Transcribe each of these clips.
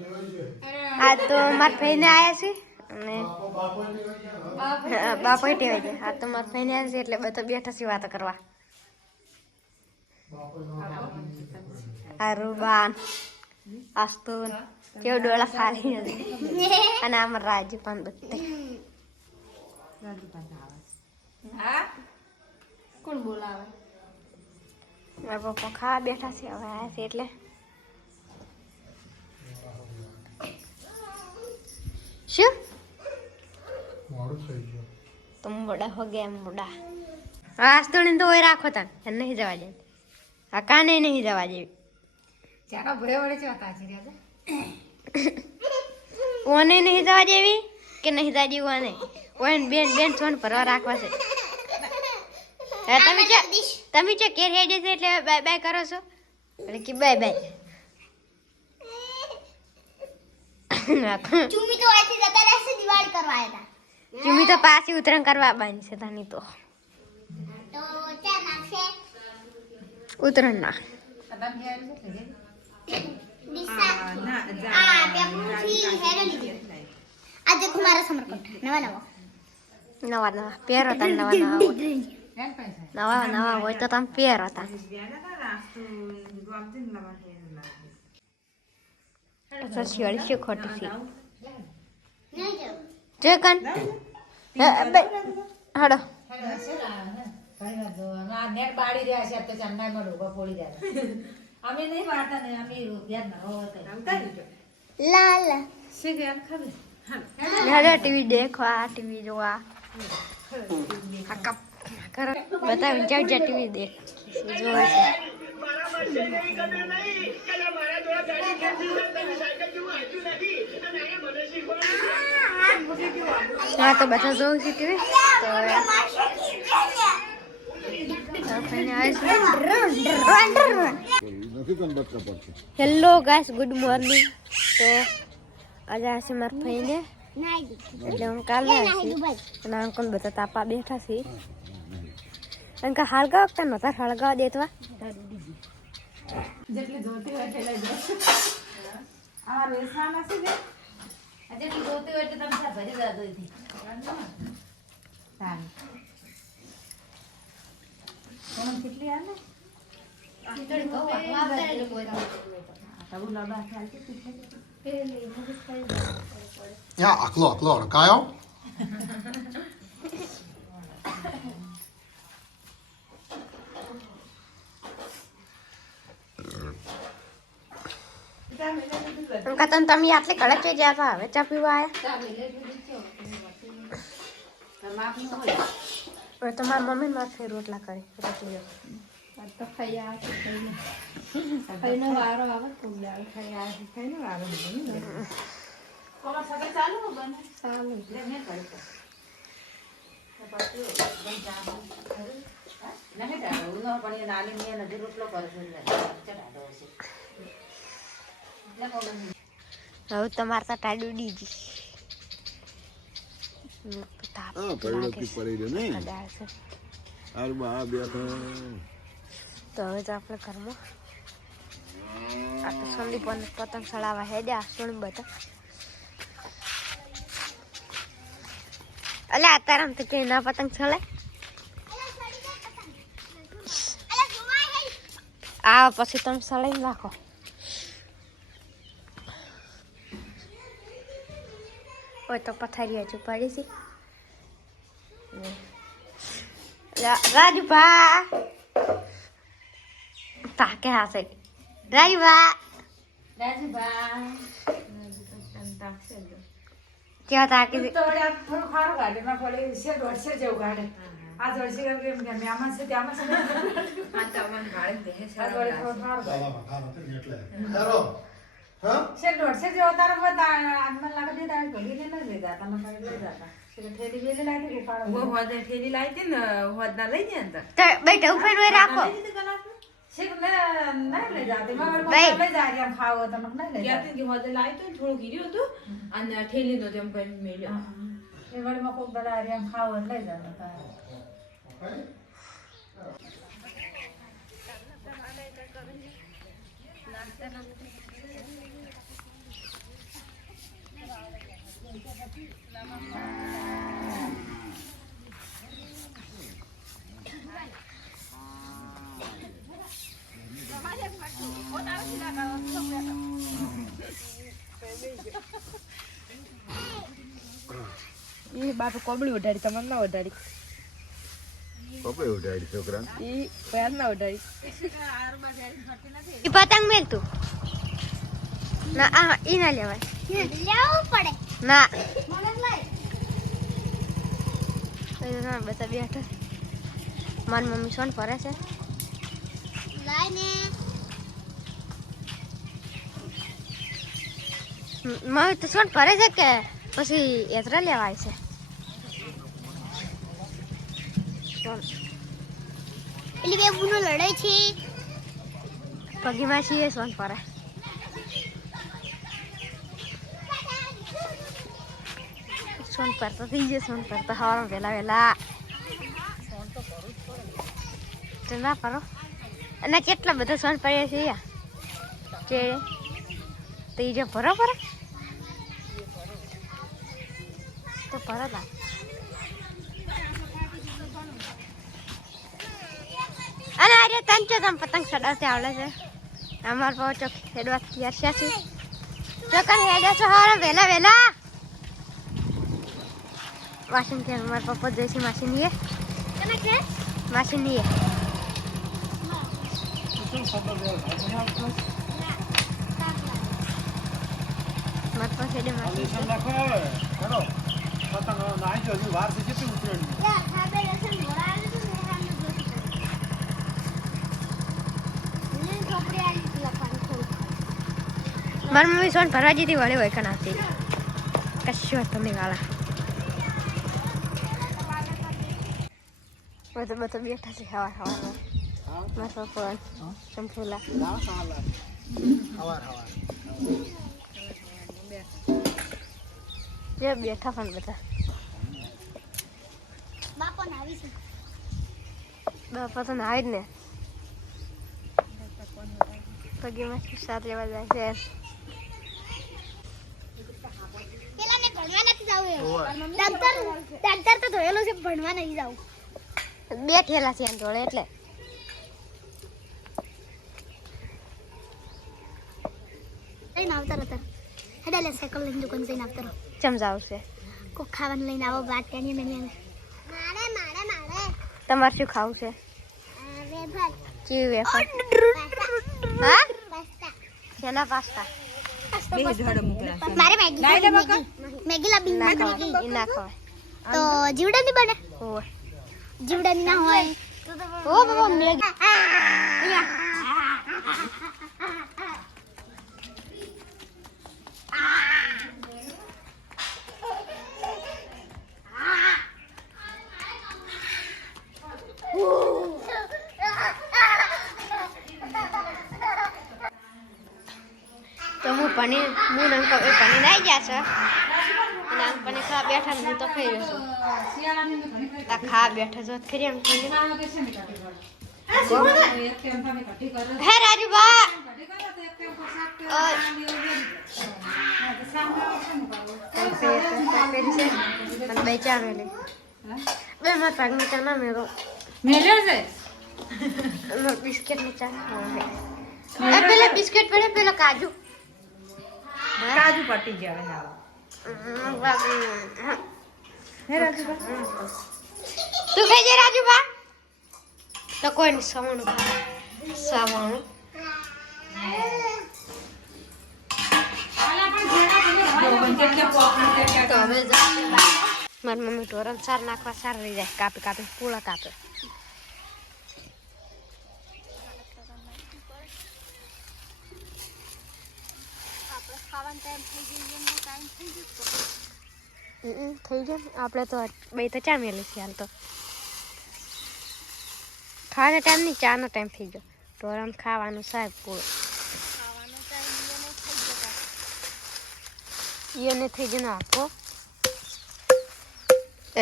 આ તો મારા ભાઈને આવ્યા છે અને બાપા ટેવાય છે. આ તો મારા ભાઈને આવ્યા છે એટલે બધા બેઠા છે વાતો કરવા. અરુબાન આસ્તો કેવો ડોળા ખાલી નથી અને આમાં રાજુ પણ બધે કોણ બોલાવે મારા પપ્પા ખાવા બેઠા છે હવે આવ્યા છે એટલે શું તો મોડા હો ગયા મોડા આજ તો તો હોય રાખો તા નહીં જવા દે આ કાને નહીં જવા દેવી ઓને નહીં જવા દેવી કે નહીં જવા દેવું ઓને ઓને બેન બેન છોન ભરવા રાખવા છે. તમે ચો કેર હેડે છે એટલે બાય બાય કરો છો એટલે કે બાય બાય ચુમી તો આથી જતા રહેશે દિવાળી કરવા આવ્યા હતા. ચુમી તો પાછી ઉતરણ કરવા બાની છે તાની તો ચા નાખશે ઉતરણ ના આજે તમારા સમરકોટ નવા નવા નવા પહેરો તા નવા નવા હોય તો તમે પહેરો તા શિયાળી શું ખોટી છે જે કન હાડો નેટ બાળી રહ્યા છે તો ચન્નાઈમાં ડોબા ફોડી રહ્યા અમે નહીં વાળતા ને અમે લાલ હાડો ટીવી દેખવા ટીવી જોવા બતાવી જાવ જા ટીવી દેખ જોવે છે. હા તો બધા જોઉં છું ટીવી તો હેલો ગાઈસ ગુડ મોર્નિંગ. તો આજે આશે મારા ભાઈને એટલે હું કાલે આવીશ અને અંકલ બધા તાપા બેઠા છે અંકલ હળગાવ વખતે નતા હળગાવ દેતવા જેટલી જોતી હોય એટલે લઈ જાઓ. આ રેસાન હશે ને જેટલી જોતી હોય એટલે તમે સા ભરી દા દોઈથી તાન કોણ કેટલી આને કેટલી કહો આવતા એટલે કોઈ તબુ લાબા ચાલતી Ja, klart. Kan jag? Uncle તમે આટલી કડક થઈ ગયા હવે ચા પીવા આવ્યા હવે તમારા મમ્મી માથે રોટલા કરી રોટલીઓ તો ખાઈ ખાઈને વારો આવે ખાઈને વારો કોમા સગા ચાલુ બને ચાલુ લે મે કરી તો પછી બન જામ નહીં ડાળો ઉનો પણ નાલી ને નદી રોટલો કરે છે ચડાડો છે લે કોમ હવે તમારે તો ટાડું દીજી પડી રહ્યો ને હાલ બા બેઠા તો હવે તો આપણે ઘરમાં આ તો સંદીપ પતંગ ચડાવવા હેડ્યા સુણ બધા અલે અત્યારે તો કે ના પતંગ ચડે આ પછી તમે ચડાવી નાખો હોય તો પથારી હજુ પડી છે રાજુભા તાકે હાસે રાજુભા क्या था कि તો વડા થોડું ખારું ગાડે માં પડે છે દોડશે જેવું ગાડે આ દોડશે કેમ કે મેમન છે ત્યાં છે આ તમન ગાડે દે છે આ દોડે થોડું ખારું છે દોડશે જેવો તારો બતા આત્મન લાગે દે તારે ઘડી ને ન લઈ જાતા મને લઈ જાતા છે થેલી બેલી લાવી કે પાડો વો હોદે થેલી લાવી હતી ને હોદના લઈ જાય અંદર तो बेटा ऊपर में रखो શેક ને નહીં લઈ જાતી મગર ભાઈ. લઈ જાય એમ ખાવો તો મને નહીં લઈ જાતી કે હોદે લાવી તો થોડું ગીર્યું હતું અને ઠેલી નો તેમ કઈ મેલ્યો એ વળમાં કોક બધા એમ ખાવો લઈ જાતા બાપે કોબળી ઉડાડી તમારે ના ઉડાડી કપે ઉડાડી છોકરા ઈ પેર ના ઉડાડી ઈ પતંગ મેલ તું ના આ ઈ ના લેવાય લેવું પડે ના મને લઈ એ ના બતા બેઠા મારી મમ્મી સોન ફરે છે લાઈને મમ્મી તો સોન ફરે છે કે પછી યાત્રા લેવાય છે પેલી બે બુનો લડાઈ છે પગીમાં છીએ સોન ફરે સોન પરતો થઈ જાય સોન પરતો હવારમાં વહેલા વહેલા તો ના પરો અને કેટલા બધા સોન પડ્યા છે યા કે તો એ જો ભરો ભરો તો ભરો ના અને અરે તન ચો તમ પતંગ ચડાવતે આવડે છે અમાર પાવ ચોક હેડવા તૈયાર છે ચોકન હેડે છો હારે વેલા વેલા વાસણ કે અમાર પપ્પા જઈસી માસી નીએ તમે કે માસી નીએ માર પાસે હેડે માસી યાર ખાબે લેસન મોરાલે તો મેહાને જોતી ને કપડે આલી લખવાનું થોડું મારી મમ્મી સોન ભરવા જતી વળી હોય કણ આવતી કશું હતું નહીં વાળા બધું બધું બેઠા છે હવા હવા મારા પપ્પા ચંપુલા જે બેઠા પણ બધા બાપો ને આવી છે બાપા તો નાવી જ ને પગીમાં સાત લેવા જાય છે પેલા ને ભણવા નથી જાવું ડોક્ટર તો ધોયેલો છે ભણવા નહીં જાવું બે ઠેલા છે એમ જોડે એટલે લઈને આવતા હતા હેડા લે સાયકલ લઈને દુકાન જઈને આવતા રહો ચમચાવશે કો ખાવાનું લઈને આવો વાત કરીએ મેં મારે મારે મારે તમારે શું ખાવું છે વેફર ચી વેફર હા પાસ્તા શેના પાસ્તા મારે મેગી મેગી લાવી ના મેગી ખવાય ઈ ના ખવાય તો જીવડાની બને ઓય જીવડાની ના હોય ઓ બાબા મેગી તો હું પનીર હું અંક એ પનીર આવી ગયા છે અને આમ પનીર ખાવા બેઠા ને હું તો ખાઈ જશું આ ખાવા બેઠા જો ખરી એમ હે રાજુબા બે ચા મેલી બે મારા પાકની ચા ના મેળો બિસ્કિટ ની ચા પેલા બિસ્કિટ પડે પેલા કાજુ કાજુ પટી ગયા તું ખાઈ જાય રાજુબા તો કોઈ નહીં સવાણું ખાય સવાણું મારી મમ્મી ઢોરણ સાર નાખવા સાર રહી જાય કાપી કાપી પૂળા કાપે થઈ જાય આપણે તો બે તો ચા મેલી છે હાલ તો ખાવાનો ટાઈમ નહીં ચાનો ટાઈમ થઈ ગયો ઢોરણ ખાવાનું સાહેબ પૂરું એને થઈ ગયો ને આપો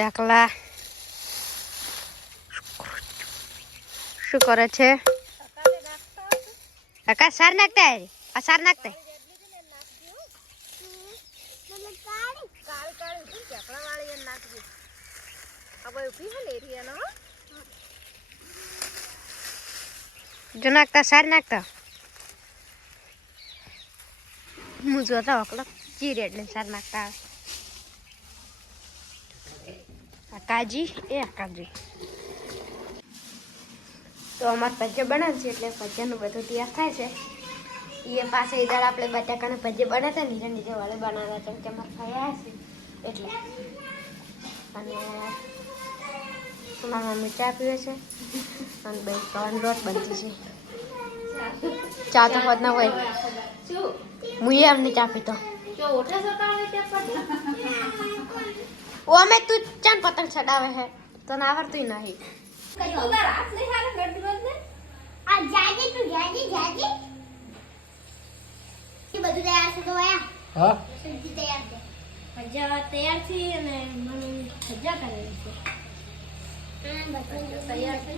એકલા શું કરે છે આકાશ સાર નાખતા આ સાર નાખતા જો નાખતા સાર નાખતા હું જોતા વકલો ચીરે એટલે સાર નાખતા કાજી કાજી તો અમારે ભજીયા બનાવે છે એટલે ભજીયાનું બધું તૈયાર થાય છે એ પાસે ઇધર આપણે બટાકાના ભજીયા બનાવતા નીચે નીચે વાળે બનાવ્યા કેમ કે અમારે થયા છે એટલે અને મારા મમ્મી ચા પીવે છે અને ભાઈ કવાનું રોટ બનતી છે ચા તો હોત ના હોય હું એમની ચા પીતો ઓ અમે તું ચાંદ પતંગ ચડાવે હે તો ના આવડતું નહીં આ જાજી તું જાજી એ બધું તૈયાર છે તો આયા હા સબ્જી તૈયાર છે ભજીયા તૈયાર છે અને મમ્મી ભજીયા કરેલી છે તૈયાર છે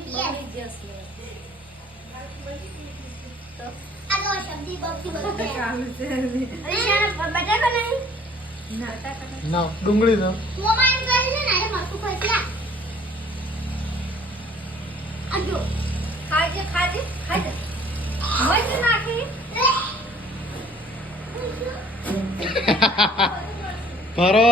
આ તો સબ્જી બક્સી બધું તૈયાર ના ડુંગળી ના મોમાં એમ કહે છે ને અરે મરતું ખસ્યા આજો ખાજે મજ નાખી ભરો